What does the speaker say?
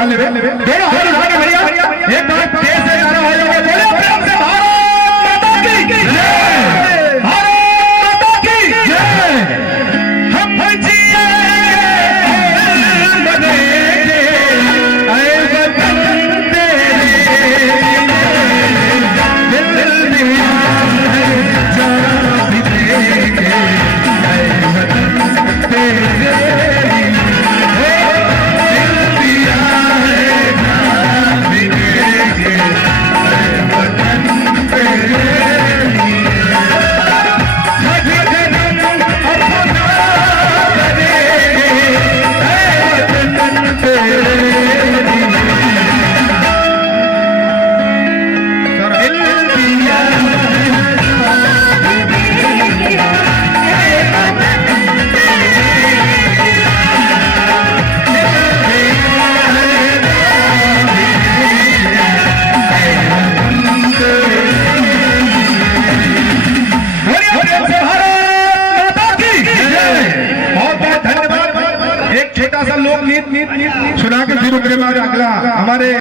उठा ले दोनों हाथ उठा के भैया एक बार तेज से नारा हो जाओगे बोले प्रेम से भारत माता की जय भारत माता की जय हम जिए बनेंगे ऐ वतन तेरे दिल दिया है जरा भी देंगे ऐ वतन तेरे छोटा सा लोक गीत सुना के फिर अगला हमारे